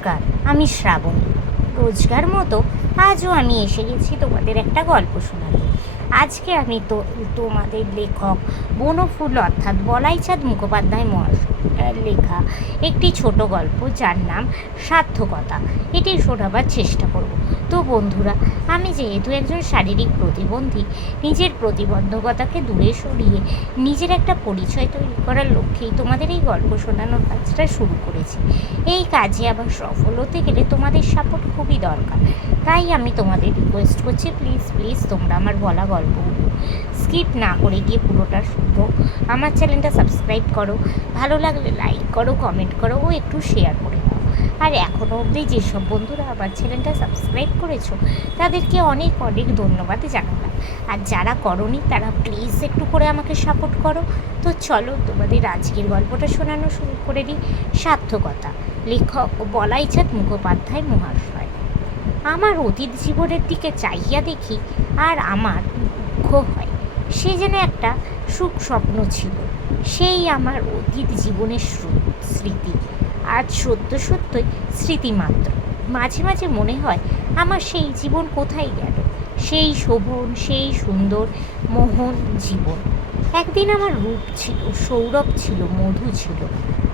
নমস্কার আমি শ্রাবণী। রোজগার মতো আজও আমি এসে গেছি তোমাদের একটা গল্প শোনাতে। আজকে আমি তো, তোমাদের লেখক বনফুল অর্থাৎ বলাইচাঁদ মুখোপাধ্যায় মহাশয়ের লেখা একটি ছোট গল্প যার নাম সার্থকতা। এটি শোনাবার চেষ্টা করব। তো বন্ধুরা, আমি যেহেতু একজন শারীরিক প্রতিবন্ধী, নিজের প্রতিবন্ধকতাকে দূরে সরিয়ে নিজের একটা পরিচয় তৈরি করার লক্ষ্যেই তোমাদের এই গল্প শোনানোর কাজটা শুরু করেছি। এই কাজে আবার সফল হতে গেলে তোমাদের সাপোর্ট খুবই দরকার। তাই আমি তোমাদের রিকোয়েস্ট করছি প্লিজ প্লিজ তোমরা আমার বলা গল্পগুলো স্কিপ না করে গিয়ে পুরোটা শুনব। আমার চ্যানেলটা সাবস্ক্রাইব করো। ভালো লাগলে লাইক করো কমেন্ট করো ও একটু শেয়ার করে দাও আর এখনও অবধি যেসব বন্ধুরা আমার চ্যানেলটা সাবস্ক্রাইব করেছ, তাদেরকে অনেক অনেক ধন্যবাদ জানালাম। আর যারা করনি, তারা প্লিজ একটু করে আমাকে সাপোর্ট করো। তো চলো তোমাদের আজকের গল্পটা শোনানো শুরু করে দিই। সার্থকতা। লেখক বলাইচাঁদ মুখোপাধ্যায় মহাশয়। আমার অতীত জীবনের দিকে চাইয়া দেখি আর আমার দুঃখ হয়। সে যেন একটা সুখ স্বপ্ন ছিল। সেই আমার অতীত জীবনের স্মৃতি। আজ সত্য সত্যই স্মৃতি মাত্র মাঝে মাঝে মনে হয়, আমার সেই জীবন কোথায় গেল? সেই শোভন, সেই সুন্দর, মোহন জীবন। একদিন আমার রূপ ছিল, সৌরভ ছিল, মধু ছিল।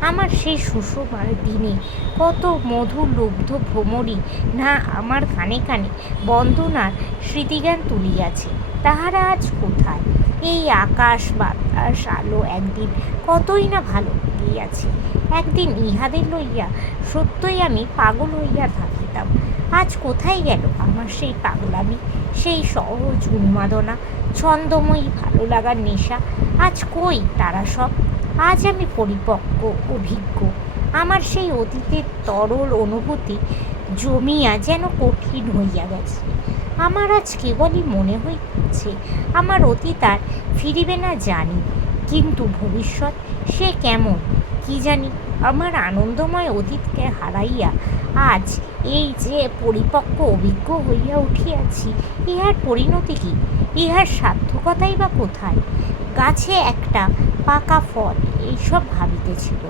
আমার সেই সুষমার দিনে কত মধু লুব্ধ ভ্রমরী না আমার কানে কানে বন্দনার স্মৃতিজ্ঞান তুলিয়াছে। তাহারা আজ কোথায়? এই আকাশ, বাতাস, আলো একদিন কতই না ভালো গিয়াছে একদিন ইহাদের লইয়া সত্যই আমি পাগল হইয়া থাকিতাম। আজ কোথায় গেল আমার সেই পাগলামি, সেই সহজ উন্মাদনা, ছন্দময়ী ভালো লাগার নেশা? আজ কই তারা সব? আজ আমি পরিপক্ক, অভিজ্ঞ। আমার সেই অতীতের তরল অনুভূতি জমিয়া যেন কঠিন হইয়া গেছে। আমার আজ কেবলই মনে হইছে আমার অতীত আর ফিরিবে না জানি। কিন্তু ভবিষ্যৎ সে কেমন? কি জানি? আমার আনন্দময় অতীতকে হারাইয়া আজ এই যে পরিপক্ক অভিজ্ঞ হইয়া উঠিয়াছি, ইহার পরিণতি কি? ইহার সার্থকতাই বা কোথায়? গাছে একটা পাকা ফল, এইসব ভাবিতেছিল।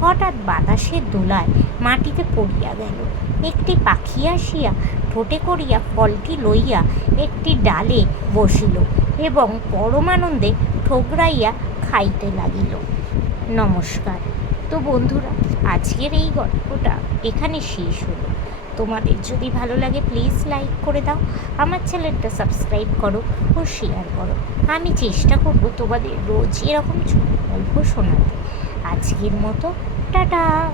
হঠাৎ বাতাসের দোলায় মাটিতে পড়িয়া গেল। একটি পাখি আসিয়া ঠোঁটে করিয়া ফলটি লইয়া একটি ডালে বসিল এবং পরমানন্দে ঠোকরাইয়া খাইতে লাগিল। নমস্কার। তো বন্ধুরা, আজকের এই গল্পটা এখানে শেষ হলো। তোমাদের যদি ভালো লাগে প্লিজ লাইক করে দাও। আমার চ্যানেলটা সাবস্ক্রাইব করো ও শেয়ার করো। আমি চেষ্টা করব তোমাদের রোজ এরকম ছোট গল্প শোনাতে। আজকের মতো, টাটা!